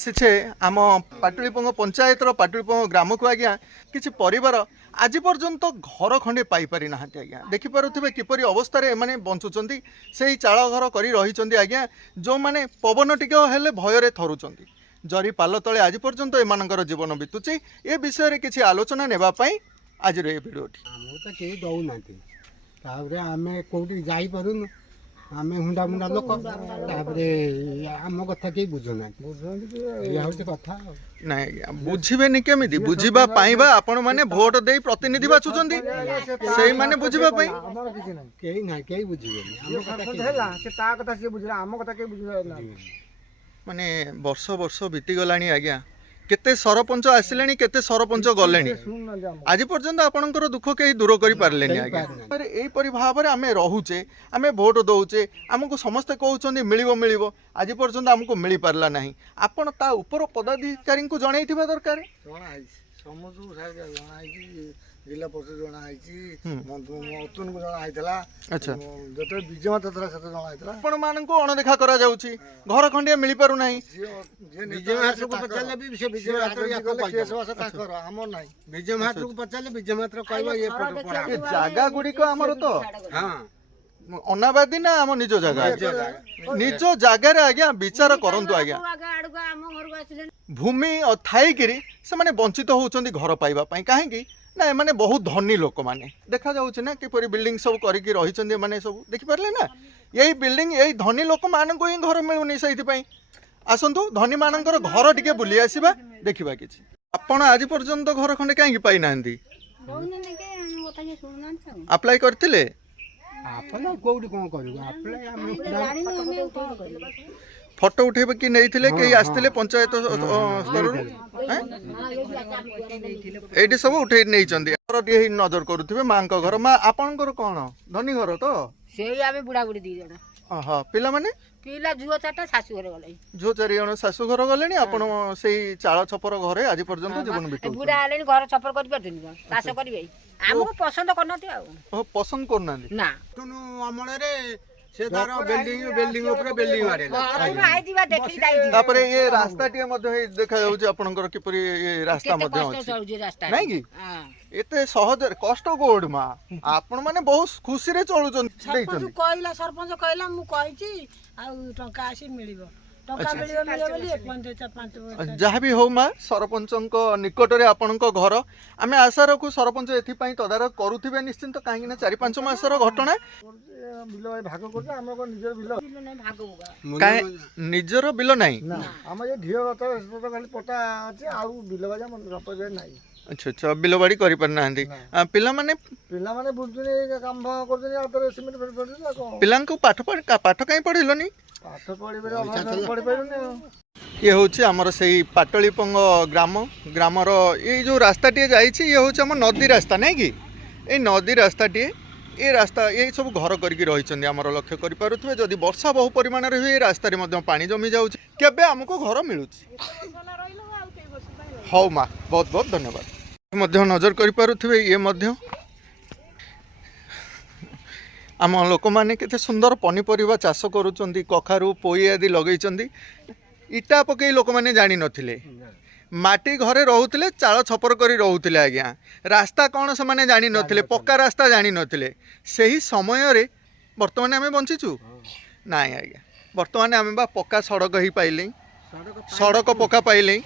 सिछे आम पाटुलीपंग पंचायत पाटुलीपंग ग्राम को आज्ञा किसी परिवार आज पर्यंत घर खंडे पाई पारि ना आज्ञा देखिपे किपरि अवस्था एमाने बंचुंट से चाल घर कर रही आज्ञा जो मैंने पवन टिके हेले भय थरुंट जरी पाल तले आज पर्यंत एमानकर जीवन बीतुची ए विषय किसी आलोचना नेबापाई आज भिडियोटी तो कहीं दौना आम कौटी जापरूनु आम हुंडा मुंडा लोक आम कथा कहीं बुझुना कथा ना बुझे केमी बुझा आपण मैंने भोट दे प्रतिनिधि बाछुंट से मैंने बुझा कहीं ना कहीं बुझे माने वर्ष वर्ष बीती गलानी आज्ञा केते सरपंच आसिले केते सरपंच गले आज पर्यंत आपणकर दुख कहीं दूर कर पारे आज्ञा यहीपरि भाव में आम रोचे आम भोट दौचे आमको समस्ते कहते मिलिबो मिलिबो आज पर्यंत आमको मिल पारला नहीं आपण ता ऊपर पदाधिकारी को जणै थिबा दरकार जिला परिषद जना अतुन को जना अच्छा जो विजय माता था जना आपण माननको अणदेखा करा जाउची घर खंडिया मिल पारु नाही विजय मात्र को पचाले भी से विजय मात्र को केस वास ताकर हमर नाही विजय मात्र को पचाले विजय मात्र कहबा ये पड़ा ए जागा गुडी को हमर तो हां अनाबादी ना आम निज जगह निज जगार आज्ञा विचार करंतु आज्ञा भूमि थाई किरी से माने वंचित होउचंदी घर पाइबा पई काहे की ना एमाने बहुत धनी लोक माने देखा जाउछ ना किपरि बिल्डिंग सब करिकि रहिचंदी माने सब देखि परले ना यही बिल्डिंग यही धनी लोक माननको ही घर मिलुनी सहित पई आसंतु धनी मानकर घर टिके बुली आसीबा देखिबा किछि आपण आज पर्यंत घर खंडे काहे पाई नांदी अप्लाई करथिले आपला कोउडी कोन करू आपला फोटो उठेबे कि नैथिले केही आस्थिले पंचायत स्तर एठी सब उठे नै चंदी टिए नजर करूथिबे मांको घर मा आपनकर कोन धनी घर तो सेही आबे बुढ़ा बुढ़ी दी जण हां पिला माने पिला जुओ चाटा सासु घर गले जो चारि जण सासु घर गलेनी आपण सेही चाळ छपर घरे आज पर्यंत जीवन बितौ बुढ़ा आलेनी घर छपर करि परथिन चाष करिवे हमको पसंद करनथि आ पसंद करनांदी ना तुनु अमळे रे से तार बिल्डिंग ऊपर बिल्डिंग मारे तुम आई दिबा देखि जाई तापरे ये रास्ता टिए मध्ये देखा जाउछ आपनकर किपरि ये रास्ता मध्ये अछि रास्ता नहीं की हां एते सहज कष्ट कोड मा आपण माने बहुत खुशी रे चलुचन सरपंच कहला सरपंच कहला मु कहिची आ टंका आसी मिलिबो टंका मिलिबो बोली 5 जहाँ भी हो मा सरपंच निकट में आपण घर आम आशा रखु सरपंच एपाई तदारख करुवे निश्चिंत कहीं 4-5 मासर घटना बिल भाग कर हमर निजर बिल भाग निजर बिल नहीं हम ये ढियो खाली पटा अछि आ बिल बाजा मन रपजे नाही अच्छा अच्छा बिल बाड़ी करि पर नांदी पिला माने बुझुनी काम करजनी आ तर सिमेंट फेर को पिला को पाठ काई पढिलोनी पाठ पढिबे पढि पाइलनी ये हूँ आमर से पाटलीपंग ग्राम ग्रामर ये जो रास्ता टे जाइए ये हूँ आम नदी रास्ता नहीं कि ये नदी रास्ता टे ये रास्ता ये सब घर करके रही आमर लक्ष्य करें जदि वर्षा बहु परिमाण हुए रास्तार पानी जमी जाऊँ केबे आमको घर मिलूँ हौ माँ बहुत बहुत धन्यवाद नजर करें ये आम लोक मैंने केते सुंदर पनीपरिया चाष करुँच कखारू पोई आदि लगे इटा पकई लोक मैंने जानी नथिले माटी घरे रोते चाल छपर कर रोते आज्ञा रास्ता कौन से मैंने जानी नथिले पक्का रास्ता जानी नथिले सही समय रे वर्तमान आम बंचीचु ना आज्ञा वर्तमान आम बा पक्का सड़क ही पाइले सड़क पक्का पाइले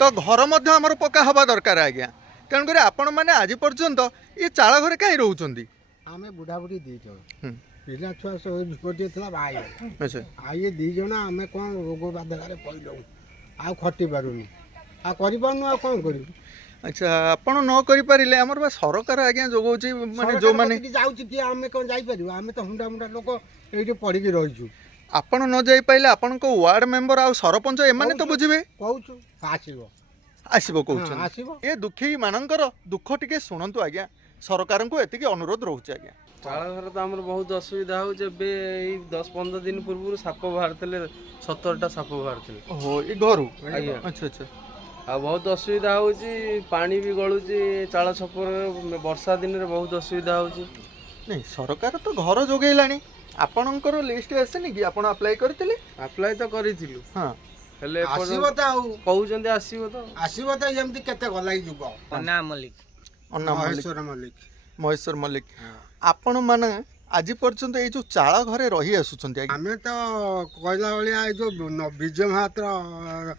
तो घर मध्य आमर पक्का हवा दरकार आज्ञा तेणुक आपण मैंने आज पर्यंत ये चाल घरे कहीं रोचंदी आमे बुढ़ा बुढ़ी दी जण पिला छुआ सब गोटे थला भाई अच्छा आ ये दी जण आमे कोन रोग बाधकारे पइलो आ खटी पारुनी आ करि पानु आ कोन करी अच्छा आपण न करि परिले हमर बा सरकार आज्ञा जोगौची माने जो माने जाउची कि आमे कोन जाई परिबो आमे तो हुंडा मुंडा लोक एठी पड़ी के रहिजु आपण न जाई पाइले आपण को वार्ड मेंबर आ सरपंच एमाने तो बुझिबे कहूछु आसीबो आसीबो कहउछ आसीबो ए दुखी मानकर दुख टिके सुनंतु आज्ञा सरकार को एतिके अनुरोध रहउछ आज्ञा चाल घर तो आम बहुत असुविधा हो 10-15 दिन पूर्व साप बाहर 70टा साप बाहर हो ये घरु आज्ञा अच्छा अच्छा आ बहुत असुविधा हो पानी भी गलुची चाल छपर वर्षा दिन में बहुत असुविधा हो नहीं सरकार तो घर जोगैलानी आपणकर लिस्ट आसेनी कि आपण अप्लाई करथिले अप्लाई तो करिथिलु हां ହେଲେ ଆସିବ ତ ଆଉ କହୁଛନ୍ତି ଆସିବ ତ। ଆସିବ ତ ଏମିତି କେତେ ଗଲା ଏଇ ଯୁଗ ଅନା ମଲ୍ଲିକ ଅନା ମଲ୍ଲିକ, ମହେଶ୍ୱର ମଲ୍ଲିକ। ମହେଶ୍ୱର ମଲ୍ଲିକ। ଆପଣ ମାନେ ଆଜି ପର୍ଯ୍ୟନ୍ତ ଏଇ ଯୋଉ ଚାଳ ଘରେ ରହି ଆସୁଛନ୍ତି ଆଜ୍ଞା? ଆମେ ତ କହିଲା ଭଳିଆ ଏଇ ଯୋଉ ବିଜୟ ମହାତ୍ର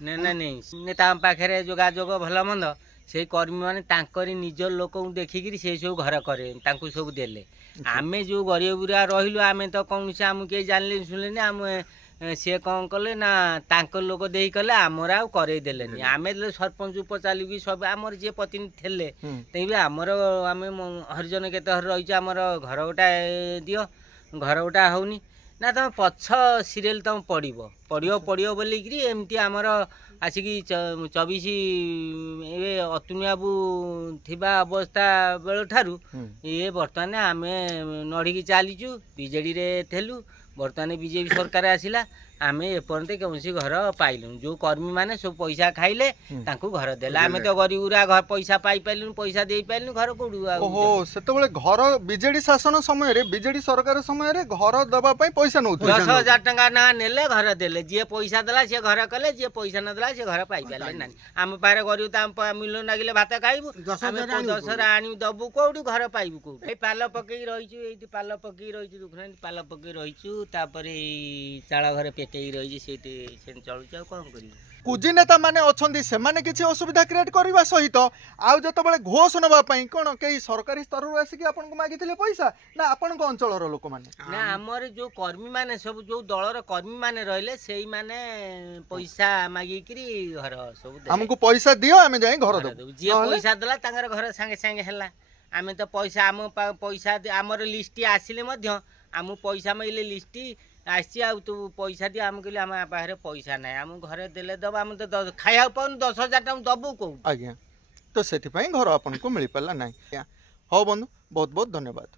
ନାଇଁ ନେତାଙ୍କ ପାଖରେ ଯୋଗାଯୋଗ ଭଲ ମନ୍ଦ ସେଇ କର୍ମୀ ମାନେ ତାଙ୍କରି ନିଜ ଲୋକଙ୍କୁ ଦେଖିକିରି ସେ ସବୁ ଘର করে ତାଙ୍କୁ ସବୁ ଦେଲେ। ଆମେ ଯୋଉ ଗରିବ ଗୁରା ରହିଲୁ ଆମେ ତ କୌଣସି ଆମକୁ କେହି ଜାଣିଲେନି ଶୁଣିଲେନି। ଆମେ ସିଏ କ'ଣ କଲେ ନା ତାଙ୍କ ଲୋକ ଦେଇ କଲେ ଆମର ଆଉ କରେଇ ଦେଲେନି। ଆମେ ସରପଞ୍ଚ ଉପଚାଲିକି ସବୁ ଆମର ଯିଏ ପ୍ରତିନିଧି ଥିଲେ ତେବେ ଆମର ଆମେ ହରିଜନ କେତେ ଘର ରହିଛୁ ଆମର ଘର ଗୋଟା ଦିଅ ଘର ଗୋଟା ହେଉନି ନା ତମେ ପଛ ସିରିଏଲ ତମେ ପଡ଼ିବ ବୋଲିକିରି ଏମିତି ଆମର ଆସିକି 24 ଏବେ ଅତୁନି ବାବୁ ଥିବା ଅବସ୍ଥା ବେଳଠାରୁ ଇଏ ବର୍ତ୍ତମାନ ଆମେ ନଢ଼ିକି ଚାଲିଛୁ। ବିଜେଡ଼ିରେ ଥିଲୁ ବର୍ତ୍ତମାନ ବିଜେପି ସରକାର ଆସିଲା ଆମେ ଏପର୍ଯ୍ୟନ୍ତ କୌଣସି ଘର ପାଇଲୁନି। ଯେଉଁ କର୍ମୀମାନେ ସବୁ ପଇସା ଖାଇଲେ ତାଙ୍କୁ ଘର ଦେଲେ। ଆମେ ତ ଗରିବୁରା ପଇସା ପାଇପାରିଲୁନି ପଇସା ଦେଇପାରିଲୁନି ଘର କୋଉଠୁ ଆଉ ଓହୋ, ସେତେବେଳେ ଘର ବିଜେଡି ଶାସନ ସମୟରେ ବିଜେଡି ସରକାର ସମୟରେ ଘର ଦେବା ପାଇଁ ପଇସା ନଉଥିଲେ। 10,000 ଟଙ୍କା ନା ନେଲେ ଘର ଦେଲେ। ଯିଏ ପଇସା ଦେଲା ସିଏ ଘର କଲେ ଯିଏ ପଇସା ନଦେଲା ସିଏ ଘର ପାଇପାରିଲେ ନାହିଁ। ଆମ ପାଖରେ ଗରିବ ତ ମିଲ ନାଗିଲେ ଭାତ ଖାଇବୁ ଆମେ 10,000 ଆଣି ଦବୁ କୋଉଠି ଘର ପାଇବୁ କୋଉଠି? ଏଇ ପାଲ ପକେଇକି ରହିଛୁ ଏଇଠି ପାଲ ପକେଇକି ରହିଛୁ ଦେଖୁନାହାନ୍ତି ପାଲ ପକେଇକି ରହିଛୁ ତାପରେ ଏଇ ଚାଳ ଘରେ ପେଟେଇକି ରହିଛି ସେଇଠି ସେମିତି ଚଳୁଛୁ ଆଉ କ'ଣ କରିବୁ? କୁଜି ନେତା ମାନେ ଅଛନ୍ତି ସେମାନେ କିଛି ଅସୁବିଧା କ୍ରିଏଟ କରିବା ସହିତ ଆଉ ଯେତେବେଳେ ଘୋଷ ନେବା ପାଇଁ କ'ଣ କେହି ସରକାରୀ ସ୍ତରରୁ ଆସିକି ଆପଣଙ୍କୁ ମାଗିଥିଲେ ପଇସା ନା ଆପଣଙ୍କ ଅଞ୍ଚଳର ଲୋକମାନେ? ନା ଆମର ଯୋଉ କର୍ମୀ ମାନେ ସବୁ ଯୋଉ ଦଳର କର୍ମୀ ମାନେ ରହିଲେ ସେଇମାନେ ପଇସା ମାଗିକିରି ଘର ସବୁ ଦେଲେ। ଆମକୁ ପଇସା ଦିଅ ଆମେ ଯାଇ ଘର ଦେବୁ। ଯିଏ ପଇସା ଦେଲା ତାଙ୍କର ଘର ସାଙ୍ଗେ ସାଙ୍ଗେ ହେଲା। ଆମେ ତ ପଇସା ଆମ ପଇସା ଆମର ଲିଷ୍ଟ ଆସିଲେ ମଧ୍ୟ ଆମକୁ ପଇସା ମାଗିଲେ ଲିଷ୍ଟ ଆସିଛି ଆଉ ତୁ ପଇସା ଦିଅ ଆମେ କହିଲେ ଆମ ପାଖରେ ପଇସା ନାହିଁ ଆମକୁ ଘରେ ଦେଲେ ଦେବ ଆମେ ତ ଖାଇବାକୁ ପାଉନୁ 10,000 ଟଙ୍କା ଦବୁ କୋଉ? ଆଜ୍ଞା, ତ ସେଥିପାଇଁ ଘର ଆପଣଙ୍କୁ ମିଳିପାରିଲା ନାହିଁ। ହଉ ବନ୍ଧୁ, ବହୁତ ବହୁତ ଧନ୍ୟବାଦ।